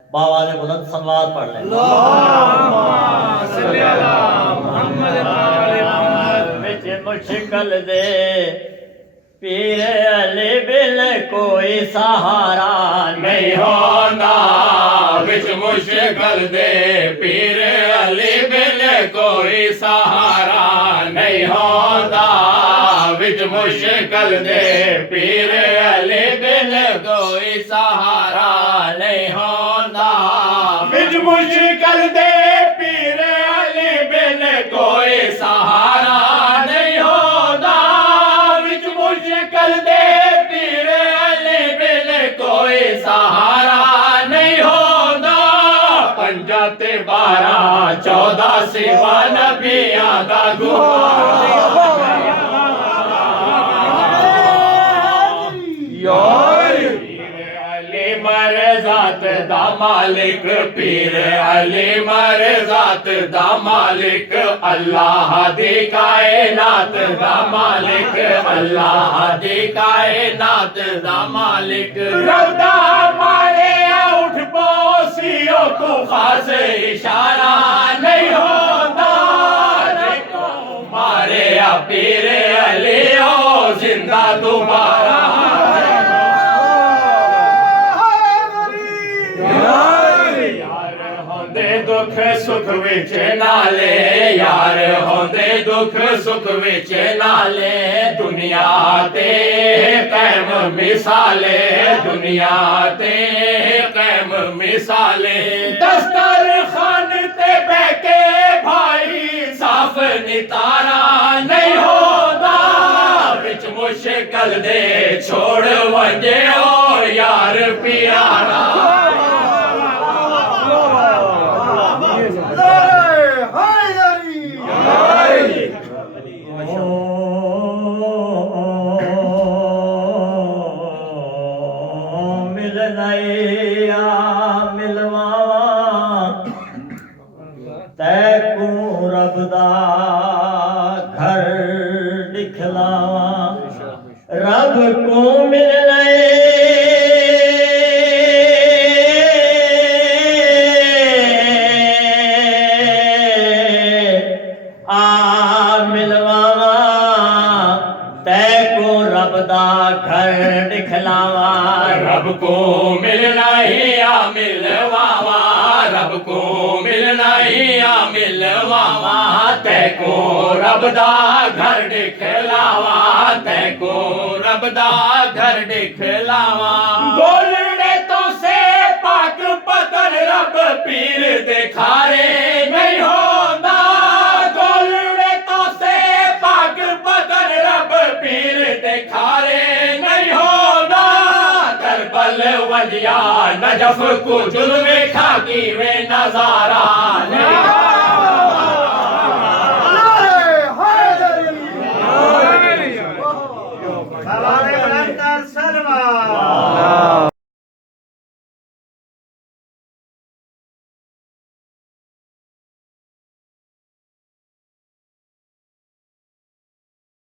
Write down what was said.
बाबा ने बुलंद सलवात पढ़ ले। विच मुश्किल दे पीर अली बिल कोई सहारा नहीं होंदा। विच मुश्किल दे पीर अली बिल कोई सहारा नहीं होंदा। विच मुश्किल दे पीर अली बिल कोई सहारा नहीं होंदा। विच मुश्किल दे पीर अली बिल कोई सहारा नहीं होंदा। विच मुश्किल दे पीर अली बिल कोई सहारा नहीं होंदा। 5 ते 12 14 सिवा नबियां दा मरजात दा मालिक पीर अली मरजात दा मालिक अल्लाह दी कायनात दा मालिक अल्लाह दी कायनात दा मालिक रब्दा मारे उठ पोसियो को खास इशारा नहीं होता। मारे पीर अली ओ जिंदा दोबारा। दुख सुख विच नाले यार होंदे दुख सुख विच नाले। दुनिया ते कैम मिसाले दुनिया ते कैम मिसाले। दस्तर खान ते बैके भाई साफ नितारा नहीं होता। विच मुश्किल दे छोड़ वंजे ओ यार प्यारा। मिलनैया मिलवावा तैकू रब दा घर दिखलावा। रब को मिलने मिलवावा तैको रब दा घर दिखलावा। रब को मिलना ही आ मिलवावा। रब को मिलना ही आ मिलवावा। तैको रब दा घर दिखलावा। तैको रब दा घर दिखलावा। बोलने तो से पाक पतन रब पीर दिखारे नहीं होता। बोलने तो से पाक पतन रब पीर दिखारे नहीं होता। करबल वलिया नजफ को जुल्म खाकी वे नजारा